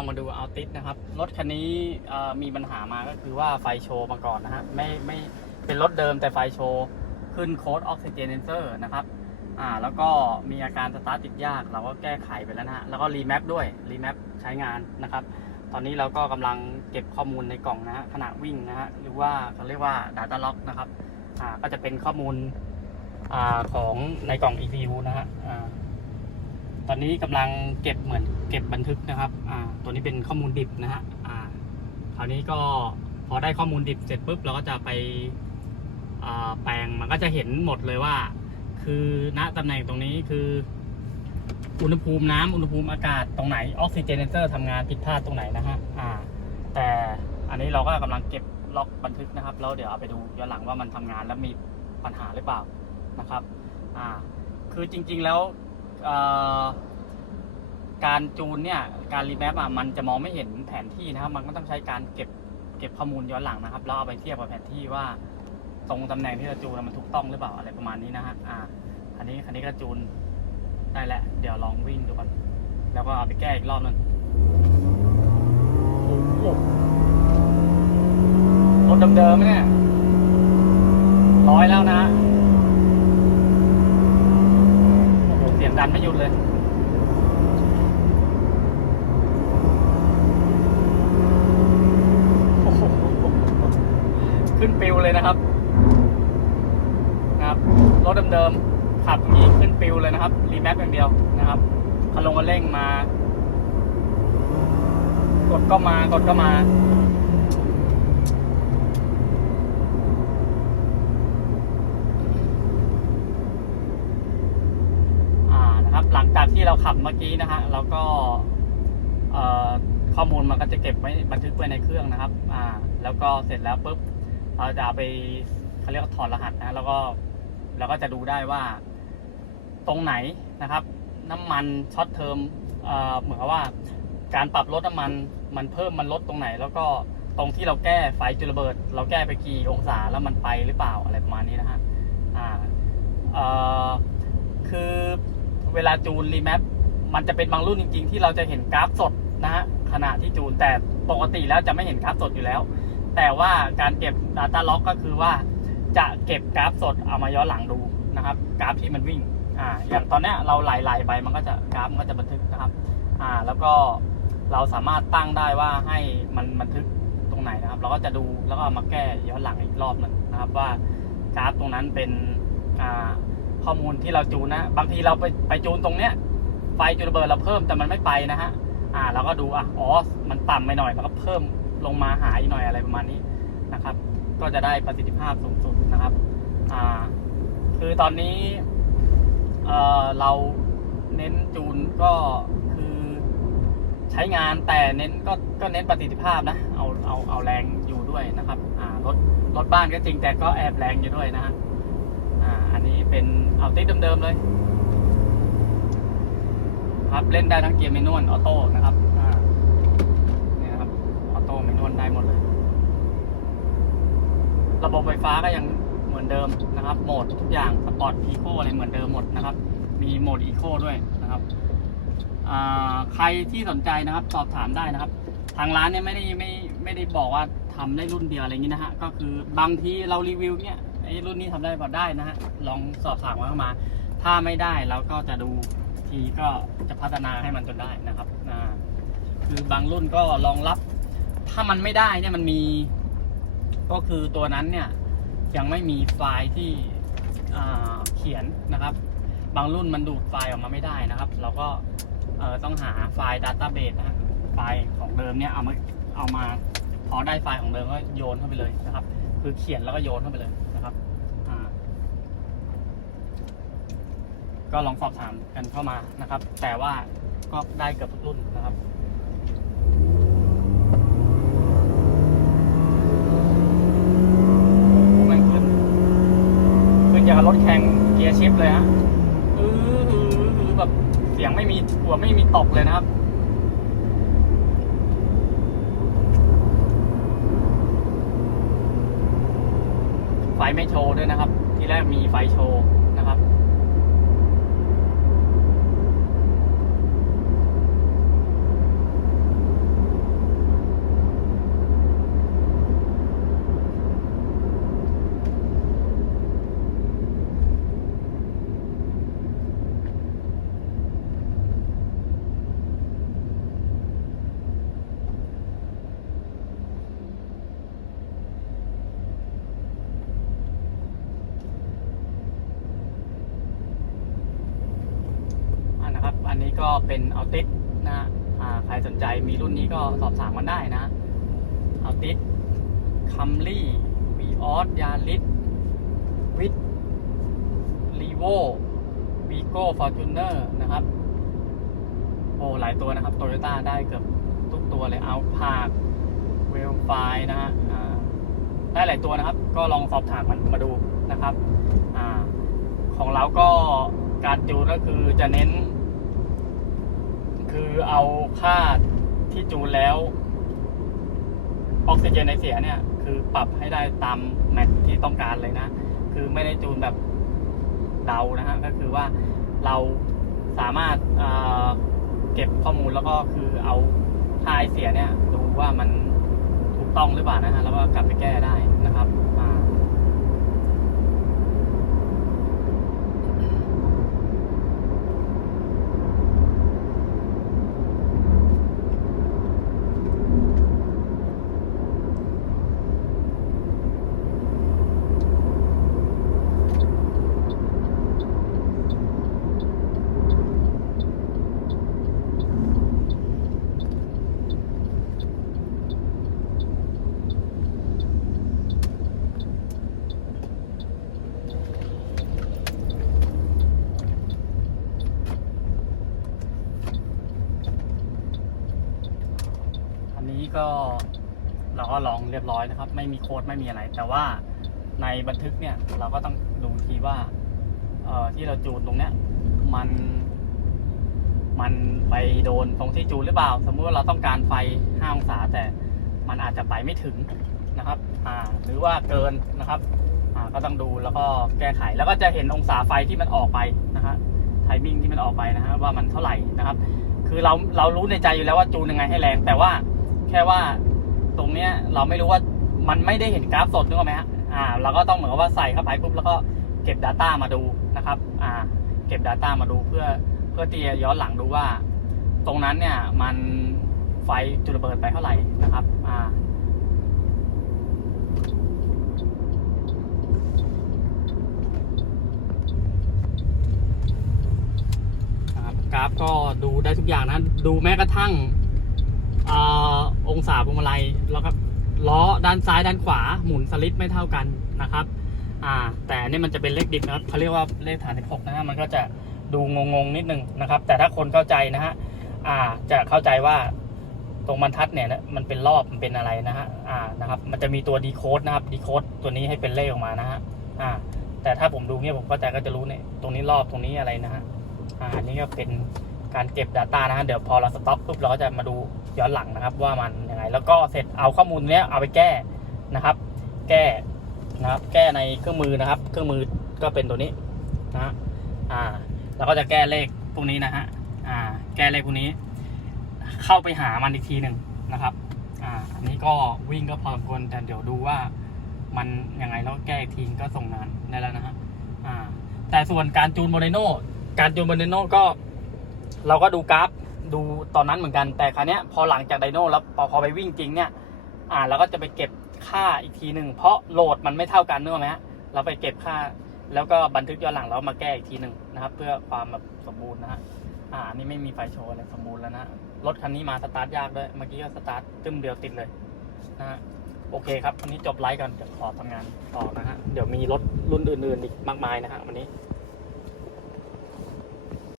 เรามาดูเอาติสนะครับ รถคันนี้มีปัญหามาก็คือว่าไฟโชว์มาก่อนนะฮะไม่ไม่เป็นรถเดิมแต่ไฟโชว์ขึ้นโค้ดออกซิเจนเซนเซอร์นะครับอ่าแล้วก็มีอาการสตาร์ทติดยากเราก็แก้ไขไปแล้วนะฮะแล้วก็รีแมปด้วยรีแมปใช้งานนะครับ ตอนนี้เราก็กำลังเก็บข้อมูลในกล่องนะฮะขณะวิ่งนะฮะหรือว่าเขาเรียกว่า Data Log นะครับอ่าก็จะเป็นข้อมูลอ่าของในกล่อง ECU นะฮะอ่า ตอนนี้กำลังเก็บเหมือนเก็บบันทึกนะครับอ่าตัวนี้เป็นข้อมูลดิบนะฮะอ่าคราวนี้ก็พอได้ข้อมูลดิบเสร็จปุ๊บเราก็จะไปอ่าแปลงมันก็จะเห็นหมดเลยว่า คือณตำแหน่งตรงนี้คือ อุณหภูมิน้ำอุณหภูมิอากาศตรงไหนออกซิเจนเซอร์ทำงานผิดพลาดตรงไหนนะฮะอ่า แต่อันนี้เราก็กำลังเก็บล็อกบันทึกนะครับแล้วเดี๋ยวเอาไปดูย้อนหลังว่ามันทำงานแล้วมีปัญหาหรือเปล่านะครับ อ่า คือจริง ๆ แล้ว การจูนเนี่ย การรีแมปอะมันจะมองไม่เห็นแผนที่นะครับ มันก็ต้องใช้การเก็บเก็บข้อมูลย้อนหลังนะครับแล้วเอาไปเทียบกับแผนที่ว่า ตรงตำแหน่งที่เราจูนมันถูกต้องหรือเปล่าอะไรประมาณนี้นะฮะอ่าคันนี้คันนี้ก็จูนได้แล้วเดี๋ยวลองวิ่งดูก่อนแล้วก็เอาไปแก้อีกรอบนึงโอ้โหรถเดิมๆเนี่ยร้อยแล้วนะ โอ้โหเสียง ดันไม่หยุดเลยโอ้โหขึ้นปิวเลยนะครับนะครับรถเดิมๆขับอย่างนี้ขึ้นปิวเลยนะครับรีแมปอย่างเดียวนะครับคันลงคันเร่งมากดก็มากดก็มานะครับหลังจาก ที่เราขับเมื่อกี้นะฮะเราก็ข้อมูลมันก็จะเก็บไว้บันทึกไว้ในเครื่องนะครับอ่าแล้วก็เสร็จแล้วปุ๊บเราจะไปเขาเรียกถอดรหัสนะแล้วก็เราก็จะดูได้ว่าตรงไหนนะครับ น้ำมันช็อตเทอมเอ่อเหมือนกับว่าการปรับลดน้ำมันมันเพิ่มมันลดตรงไหน แล้วก็ตรงที่เราแก้ไฟจุดระเบิด เราแก้ไปกี่องศาแล้วมันไปหรือเปล่าอะไรประมาณนี้นะฮะอ่าเอ่อคือ เวลาจูนรีแมปมันจะเป็นบางรุ่นจริง ๆ ที่เราจะเห็นกราฟสดนะฮะขณะที่จูนแต่ปกติแล้วจะไม่เห็นกราฟสดอยู่แล้ว แต่ว่าการเก็บ Data Log ก็คือว่าจะเก็บกราฟสดเอามาย้อนหลังดูนะครับ กราฟที่มันวิ่งอ่าอย่างตอนนี้เราไหลๆไปมันก็จะกราฟมันก็จะบันทึกนะครับอ่าแล้วก็เราสามารถตั้งได้ว่าให้มันบันทึกตรงไหนนะครับ เราก็จะดูแล้วก็ามาแก้ย้อนหลังอีกรอบหนึ่งนะครับว่ากราฟตรงนั้นเป็นอ่า ข้อมูลที่เราจูนนะบางทีเราไปไปจูนตรงเนี้ยไฟจูนระเบิดเราเพิ่มแต่มันไม่ไปนะฮะอ่าเราก็ดูอะอ๋อมันต่ำไปหน่อยเราก็เพิ่มลงมาหาอีหน่อยอะไรประมาณนี้นะครับ ก็จะได้ประสิทธิภาพสูงสุดนะครับอ่าคือตอนนี้เอ่อเราเน้นจูนก็คือใช้งานแต่เน้นก็ก็เน้นประสิทธิภาพนะเอาเอาเอาแรงอยู่ด้วยนะครับอ่ารถรถบ้านก็จริงแต่ก็แอบแรงอยู่ด้วยนะฮะ เป็นเอาติดเดิมๆเลย ครับเล่นได้ทั้งเกียร์เมนวลออโต้นะครับนี่นะครับออโต้เมนวลได้หมดเลย ระบบไฟฟ้าก็ยังเหมือนเดิมนะครับ โหมดทุกอย่างสปอร์ตอีโคอะไรเหมือนเดิมหมดนะครับ มีโหมดอีโคด้วยนะครับใครที่สนใจนะครับ สอบถามได้นะครับ ทางร้านเนี่ยไม่ได้ไม่ไม่ได้บอกว่าทำได้รุ่นเดียวอะไรอย่างนี้นะฮะก็คือบางทีเรารีวิวเนี่ย อ้รุ่นนี้ทำได้พอได้นะฮะลองสอบถามเข้ามา ถ้าไม่ได้เราก็จะดูทีก็จะพัฒนาให้มันจนได้นะครับอ่าคือบางรุ่นก็รองรับ ถ้ามันไม่ได้เนี่ยมันมี ก็คือตัวนั้นเนี่ยยังไม่มีไฟล์ที่เขียนนะครับ บางรุ่นมันดูดไฟล์ออกมาไม่ได้นะครับ เราก็ต้องหาไฟล์ Database นะฮะไฟล์ของเดิมเนี่ยเอามาเอามาพอได้ไฟล์ของเดิมก็โยนเข้าไปเลยนะครับ คือเขียนแล้วก็โยนเข้าไปเลยนะครับอ่า ก็ลองสอบถามกันเข้ามานะครับ แต่ว่าก็ได้เกือบทุกรุ่นนะครับมันขึ้นขึ้นอย่างกับรถแข่งเกียร์ชิฟเลยฮะอืออือแบบเสียงไม่มีหัวไม่มีตกเลยนะครับไฟไม่โชว์ด้วยนะครับ ที่แรกมีไฟโชว์นะครับ ก็เป็นเอาติสนะฮะใครสนใจมีรุ่นนี้ก็สอบถามกันได้นะเอาติสคัมรี่วีออสยาริสวิทลีโววีโก้ฟอร์จูเนอร์นะครับ โอ้หลายตัวนะครับโตโยต้าได้เกือบทุกตัวเลยเอาพาดเวลไฟนะฮะได้หลายตัวนะครับ ก็ลองสอบถามมันมาดูนะครับอของเราก็การจูนก็คือจะเน้น คือเอาค่าที่จูนแล้วออกซิเจนในเสียเนี่ย คือปรับให้ได้ตามแม็กที่ต้องการเลยนะ คือไม่ได้จูนแบบเดานะฮะก็คือว่าเราสามารถเอ่อเก็บข้อมูลแล้วก็คือเอาค่าไอเสียเนี่ย ดูว่ามันถูกต้องหรือเปล่านะฮะแล้วก็กลับไปแก้ได้นะครับอ่า อันนี้ก็เราก็ลองเรียบร้อยนะครับ ไม่มีโค้ดไม่มีอะไร แต่ว่าในบันทึกเนี่ยเราก็ต้องดูทีว่าที่เราจูนตรงเนี้ยมัน มันไปโดนตรงที่จูนหรือเปล่า สมมุติว่าเราต้องการไฟ 5 องศาแต่มันอาจจะไปไม่ถึงนะครับอ่าหรือว่าเกินนะครับอ่าก็ต้องดูแล้วก็แก้ไขแล้วก็จะเห็นองศาไฟที่มันออกไปนะฮะไทมิ่งที่มันออกไปนะฮะว่ามันเท่าไหร่นะครับ คือเราเรารู้ในใจอยู่แล้วว่าจูนยังไงให้แรงแต่ว่า แค่ว่าตรงเนี้ยเราไม่รู้ว่ามันไม่ได้เห็นกราฟสดนึกออกไหมฮะอ่าเราก็ต้องเหมือนกับว่าใส่เข้าไปปุ๊บแล้วก็เก็บ Data มาดูนะครับอ่าเก็บ Data มาดูเพื่อเพื่อที่จะย้อนหลังดูว่า ตรงนั้นเนี่ยมันไฟจุดระเบิดไปเท่าไหร่นะครับอ่าครับกราฟก็ดูได้ทุกอย่างนะ ดูแม้กระทั่งอ่า องศาพวงมาลัยแล้วครับล้อด้านซ้ายด้านขวาหมุนสลิปไม่เท่ากันนะครับอ่าแต่นี่มันจะเป็นเลขดิบนะครับเขาเรียกว่าเลขฐานที่หกนะฮะมันก็จะดูงงๆนิดนึงนะครับ แต่ถ้าคนเข้าใจนะฮะอ่าจะเข้าใจว่าตรงบรรทัดเนี่ยนะมันเป็นรอบมันเป็นอะไรนะฮะอ่านะครับ มันจะมีตัวดีโคดนะครับดีโคดตัวนี้ให้เป็นเลขออกมานะฮะอ่าแต่ถ้าผมดูเนี่ยผมเข้าใจก็จะรู้เนี่ยตรงนี้รอบตรงนี้อะไรนะฮะอ่านนี้ก็เป็นการเก็บ Data นะฮะเดี๋ยวพอเราสต็อกปุ๊บเราก็จะมาดูย้อนหลังนะครับ ว่ามัน แล้วก็เสร็จเอาข้อมูลเนี้ยเอาไปแก้นะครับ แก้นะครับแก้ในเครื่องมือนะครับ เครื่องมือก็เป็นตัวนี้นะอ่าแล้วก็จะแก้เลขพวกนี้นะฮะอ่าแก้เลขพวกนี้ เข้าไปหามันอีกทีหนึ่งนะครับอ่าอันนี้ก็วิ่งก็พอสมควรแต่เดี๋ยวดูว่ามันยังไงแล้วแก้อีกทีก็ส่งงานได้แล้วนะฮะอ่าแต่ส่วนการจูนโมเดโนการจูนโมเดโนก็ เราก็ดูกราฟ ดูตอนนั้นเหมือนกันแต่คราวเนี้ยพอหลังจากไดโน่แล้วพอพอไปวิ่งจริงเนี่ย อ่าเราก็จะไปเก็บค่าอีกทีหนึ่งเพราะโหลดมันไม่เท่ากันนึกออกไหมฮะเราไปเก็บค่า แล้วก็บันทึกย้อนหลังแล้วมาแก้อีกทีหนึ่งนะครับ เพื่อความแบบสมบูรณ์นะฮะอ่านี่ไม่มีไฟโชว์อะไรสมบูรณ์แล้วนะรถคันนี้มาสตาร์ทยากด้วยเมื่อกี้ก็สตาร์ทตึมเดียวติดเลยนะฮะโอเคครับวันนี้จบไลฟ์กันเดี๋ยวขอทำงานต่อนะฮะเดี๋ยวมีรถรุ่นอื่นๆอีกมากมายนะฮะวันนี้